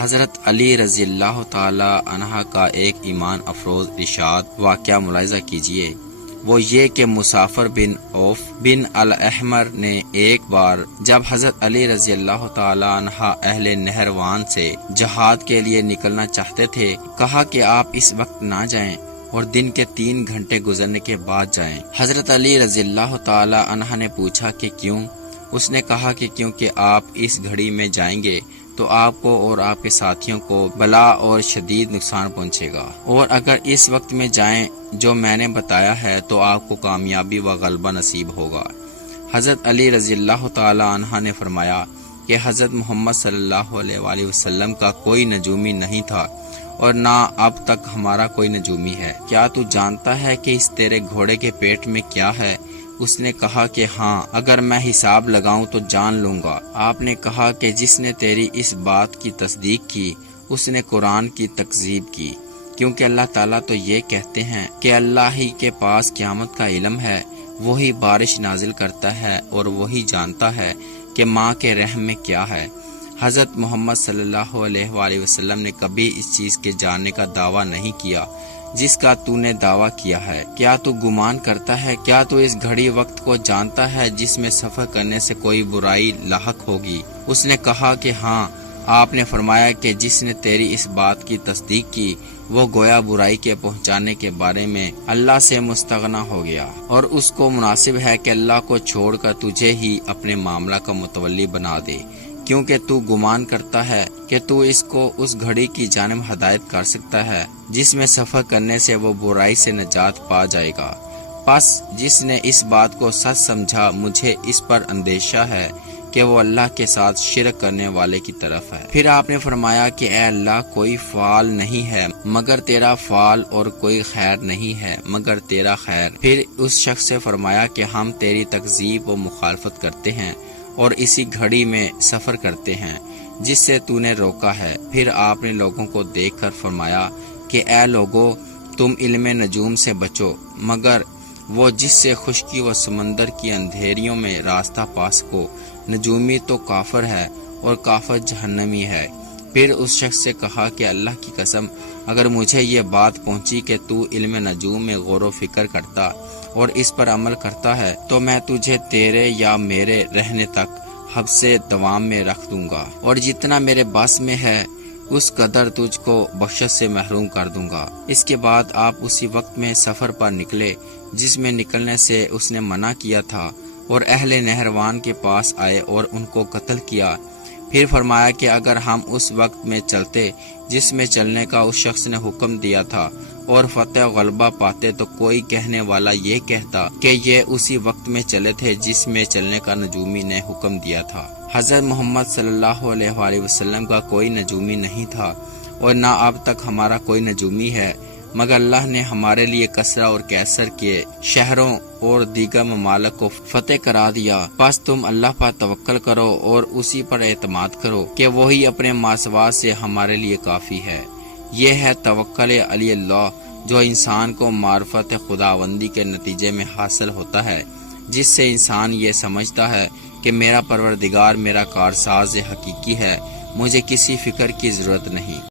حضرت علی رضی اللہ تعالی عنہ کا ایک ایمان افروز ارشاد واقعہ ملاحظہ کیجیے، وہ یہ کہ مسافر بن عوف بن الاحمر نے ایک بار جب حضرت علی رضی اللہ تعالی عنہ اہل نہروان سے جہاد کے لیے نکلنا چاہتے تھے، کہا کہ آپ اس وقت نہ جائیں اور دن کے 3 گھنٹے گزرنے کے بعد جائیں۔ حضرت علی رضی اللہ تعالی عنہ نے پوچھا کہ کیوں؟ اس نے کہا کہ کیونکہ آپ اس گھڑی میں جائیں گے تو آپ کو اور آپ کے ساتھیوں کو بلا اور شدید نقصان پہنچے گا، اور اگر اس وقت میں جائیں جو میں نے بتایا ہے تو آپ کو کامیابی و غلبہ نصیب ہوگا۔ حضرت علی رضی اللہ تعالی عنہ نے فرمایا کہ حضرت محمد صلی اللہ علیہ وآلہ وسلم کا کوئی نجومی نہیں تھا اور نہ اب تک ہمارا کوئی نجومی ہے، کیا تو جانتا ہے کہ اس تیرے گھوڑے کے پیٹ میں کیا ہے؟ اس نے کہا کہ ہاں، اگر میں حساب لگاؤں تو جان لوں گا۔ آپ نے کہا کہ جس نے تیری اس بات کی تصدیق کی اس نے قرآن کی تکذیب کی، کیونکہ اللہ تعالیٰ تو یہ کہتے ہیں کہ اللہ ہی کے پاس قیامت کا علم ہے، وہی بارش نازل کرتا ہے اور وہی جانتا ہے کہ ماں کے رحم میں کیا ہے۔ حضرت محمد صلی اللہ علیہ وآلہ وسلم نے کبھی اس چیز کے جاننے کا دعویٰ نہیں کیا جس کا تو نے دعویٰ کیا ہے۔ کیا تو گمان کرتا ہے؟ کیا تو اس گھڑی وقت کو جانتا ہے جس میں سفر کرنے سے کوئی برائی لاحق ہوگی؟ اس نے کہا کہ ہاں۔ آپ نے فرمایا کہ جس نے تیری اس بات کی تصدیق کی وہ گویا برائی کے پہنچانے کے بارے میں اللہ سے مستغنی ہو گیا، اور اس کو مناسب ہے کہ اللہ کو چھوڑ کر تجھے ہی اپنے معاملہ کا متولی بنا دے، کیونکہ تو گمان کرتا ہے کہ تو اس کو اس گھڑی کی جانب ہدایت کر سکتا ہے جس میں سفر کرنے سے وہ برائی سے نجات پا جائے گا۔ پس جس نے اس بات کو سچ سمجھا مجھے اس پر اندیشہ ہے کہ وہ اللہ کے ساتھ شرک کرنے والے کی طرف ہے۔ پھر آپ نے فرمایا کہ اے اللہ، کوئی فعال نہیں ہے مگر تیرا فعال، اور کوئی خیر نہیں ہے مگر تیرا خیر۔ پھر اس شخص سے فرمایا کہ ہم تیری تکذیب و مخالفت کرتے ہیں اور اسی گھڑی میں سفر کرتے ہیں جس سے تو نے روکا ہے۔ پھر آپ نے لوگوں کو دیکھ کر فرمایا کہ اے لوگو، تم علم نجوم سے بچو، مگر وہ جس سے خشکی و سمندر کی اندھیریوں میں راستہ پا سکو۔ نجومی تو کافر ہے اور کافر جہنمی ہے۔ پھر اس شخص سے کہا کہ اللہ کی قسم، اگر مجھے یہ بات پہنچی کہ تو علم نجوم میں غور و فکر کرتا اور اس پر عمل کرتا ہے تو میں تجھے تیرے یا میرے رہنے تک حبس دوام میں رکھ دوں گا، اور جتنا میرے بس میں ہے اس قدر تجھ کو بخشش سے محروم کر دوں گا۔ اس کے بعد آپ اسی وقت میں سفر پر نکلے جس میں نکلنے سے اس نے منع کیا تھا، اور اہل نہروان کے پاس آئے اور ان کو قتل کیا۔ پھر فرمایا کہ اگر ہم اس وقت میں چلتے جس میں چلنے کا اس شخص نے حکم دیا تھا اور فتح و غلبہ پاتے تو کوئی کہنے والا یہ کہتا کہ یہ اسی وقت میں چلے تھے جس میں چلنے کا نجومی نے حکم دیا تھا۔ حضرت محمد صلی اللہ علیہ وآلہ وسلم کا کوئی نجومی نہیں تھا اور نہ اب تک ہمارا کوئی نجومی ہے، مگر اللہ نے ہمارے لیے کسرا اور کیسر کے شہروں اور دیگر ممالک کو فتح کرا دیا۔ پس تم اللہ پر توکل کرو اور اسی پر اعتماد کرو کہ وہی اپنے ماسوا سے ہمارے لیے کافی ہے۔ یہ ہے توکل علی اللہ جو انسان کو معرفت خداوندی کے نتیجے میں حاصل ہوتا ہے، جس سے انسان یہ سمجھتا ہے کہ میرا پروردگار میرا کارساز حقیقی ہے، مجھے کسی فکر کی ضرورت نہیں۔